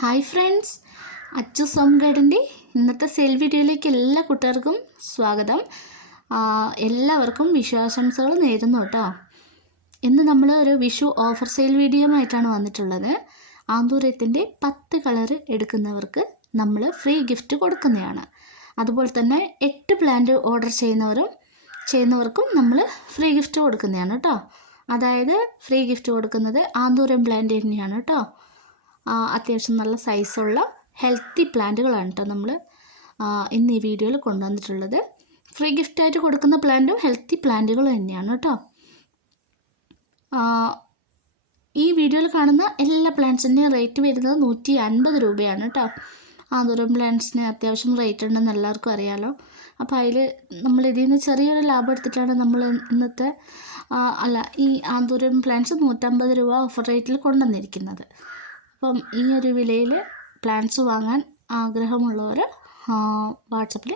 Hi friends Achu സോം ഗൈഡിന്റെ ഇന്നത്തെ സെൽ വീഡിയോയിലേക്ക് എല്ലാ കൂട്ടുകാർക്കും സ്വാഗതം. എല്ലാവർക്കും വിശ്വാസംസകൾ നേരുന്നു കേട്ടോ. ഇന്ന് നമ്മൾ ഒരു വിഷു ഓഫർ സെയിൽ വീഡിയോ ആയിട്ടാണ് വന്നിട്ടുള്ളത്. ആന്തൂരത്തിന്റെ പത്ത് കളർ എടുക്കുന്നവർക്ക് നമ്മൾ ഫ്രീ ഗിഫ്റ്റ് കൊടുക്കുന്നതാണ്. അതുപോലെ തന്നെ എട്ട് പ്ലാന്റ് ഓർഡർ ചെയ്യുന്നവരും ചെയ്യുന്നവർക്കും നമ്മൾ ഫ്രീ ഗിഫ്റ്റ് കൊടുക്കുന്നതാണ് കേട്ടോ. അതായത് ഫ്രീ ഗിഫ്റ്റ് കൊടുക്കുന്നത് ആന്തൂരം പ്ലാന്റ് തന്നെയാണ് കേട്ടോ. അത്യാവശ്യം നല്ല സൈസുള്ള ഹെൽത്തി പ്ലാന്റുകളാണ് കേട്ടോ നമ്മൾ ഇന്ന് ഈ വീഡിയോയിൽ കൊണ്ടുവന്നിട്ടുള്ളത്. ഫ്രീ ഗിഫ്റ്റായിട്ട് കൊടുക്കുന്ന പ്ലാന്റും ഹെൽത്തി പ്ലാന്റുകൾ തന്നെയാണ് കേട്ടോ ഈ വീഡിയോയിൽ കാണുന്ന എല്ലാ പ്ലാന്റ്സിന്റെയും റേറ്റ് വരുന്നത് നൂറ്റി അൻപത് രൂപയാണ് കേട്ടോ ആന്തൂരം പ്ലാന്റ്സിന് അത്യാവശ്യം റേറ്റ് ഉണ്ടെന്ന് എല്ലാവർക്കും അറിയാമല്ലോ അപ്പോൾ അതിൽ നമ്മൾ ഇതിൽ നിന്ന് ചെറിയൊരു ലാഭം എടുത്തിട്ടാണ് നമ്മൾ ഇന്നത്തെ അല്ല ഈ ആന്തൂരം പ്ലാന്റ്സ് നൂറ്റമ്പത് രൂപ ഓഫർ റേറ്റിൽ കൊണ്ടുവന്നിരിക്കുന്നത്. അപ്പം ഈ ഒരു വിലയിൽ പ്ലാൻസ് വാങ്ങാൻ ആഗ്രഹമുള്ളവർ വാട്സപ്പിൽ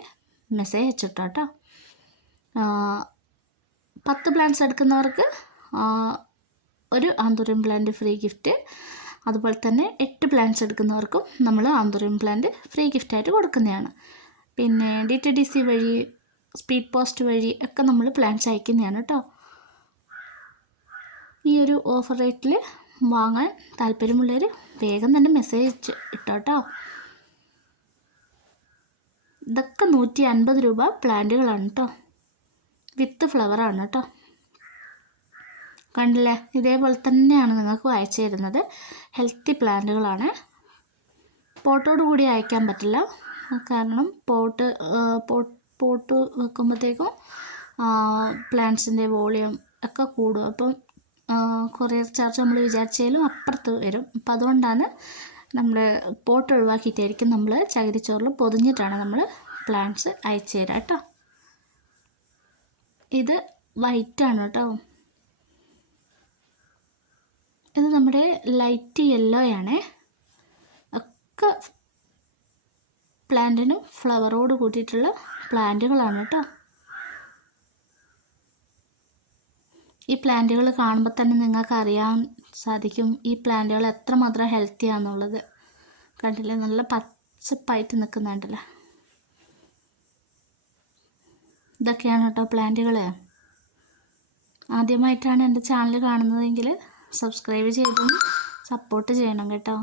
മെസ്സേജ് അയച്ചിട്ടോ കേട്ടോ പത്ത് പ്ലാൻസ് എടുക്കുന്നവർക്ക് ഒരു ആന്തൂര്യം പ്ലാന്റ് ഫ്രീ ഗിഫ്റ്റ് അതുപോലെ തന്നെ എട്ട് പ്ലാൻസ് എടുക്കുന്നവർക്കും നമ്മൾ ആന്തൂര്യം പ്ലാന്റ് ഫ്രീ ഗിഫ്റ്റായിട്ട് കൊടുക്കുന്നതാണ്. പിന്നെ ഡി ടി ഡി സി വഴി സ്പീഡ് പോസ്റ്റ് വഴി ഒക്കെ നമ്മൾ പ്ലാൻസ് അയക്കുന്നതാണ് കേട്ടോ ഈ ഒരു ഓഫർ റേറ്റിൽ വാങ്ങാൻ താല്പര്യമുള്ളവർ വേഗം തന്നെ മെസ്സേജ് ഇട്ടോട്ടോ. ഇതൊക്കെ നൂറ്റി അൻപത് രൂപ പ്ലാന്റുകളാണ് കേട്ടോ വിത്ത് ഫ്ലവറാണ് കേട്ടോ കണ്ടില്ലേ? ഇതേപോലെ തന്നെയാണ് നിങ്ങൾക്ക് അയച്ചു തരുന്നത്. ഹെൽത്തി പ്ലാന്റുകളാണ്. പോട്ടോട് കൂടി അയക്കാൻ പറ്റില്ല. കാരണം പോട്ട് പോട്ട് വെക്കുമ്പോഴത്തേക്കും പ്ലാന്റ്സിന്റെ വോളിയം ഒക്കെ കൂടും. അപ്പം കൊറിയർ ചാർജ് നമ്മൾ വിചാരിച്ചാലും അപ്പുറത്ത് വരും. അപ്പം അതുകൊണ്ടാണ് നമ്മൾ പോട്ട് ഒഴിവാക്കിയിട്ടായിരിക്കും നമ്മൾ ചകിരിച്ചോറിൽ പൊതിഞ്ഞിട്ടാണ് നമ്മൾ പ്ലാന്റ്സ് അയച്ചു തരാം കേട്ടോ. ഇത് വൈറ്റാണ് കേട്ടോ. ഇത് നമ്മുടെ ലൈറ്റ് യെല്ലോ ആണേ. ഒക്കെ പ്ലാന്റിനും ഫ്ലവറോട് കൂട്ടിയിട്ടുള്ള പ്ലാന്റുകളാണ് കേട്ടോ. ഈ പ്ലാന്റുകൾ കാണുമ്പോൾ തന്നെ നിങ്ങൾക്ക് അറിയാൻ സാധിക്കും ഈ പ്ലാന്റുകൾ എത്രമാത്രം ഹെൽത്തി ആണെന്നുള്ളത് കണ്ടില്ലേ? നല്ല പച്ചപ്പായിട്ട് നിൽക്കുന്നുണ്ടല്ലോ. ഇതൊക്കെയാണ് കേട്ടോ പ്ലാന്റുകൾ. ആദ്യമായിട്ടാണ് എന്റെ ചാനൽ കാണുന്നതെങ്കിൽ സബ്സ്ക്രൈബ് ചെയ്തും സപ്പോർട്ട് ചെയ്യണം കേട്ടോ.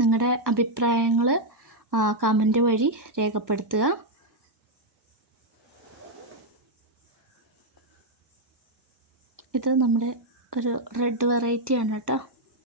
നിങ്ങളുടെ അഭിപ്രായങ്ങൾ കമന്റ് വഴി രേഖപ്പെടുത്തുക. ഇത് നമ്മുടെ ഒരു റെഡ് വെറൈറ്റിയാണ് കേട്ടോ.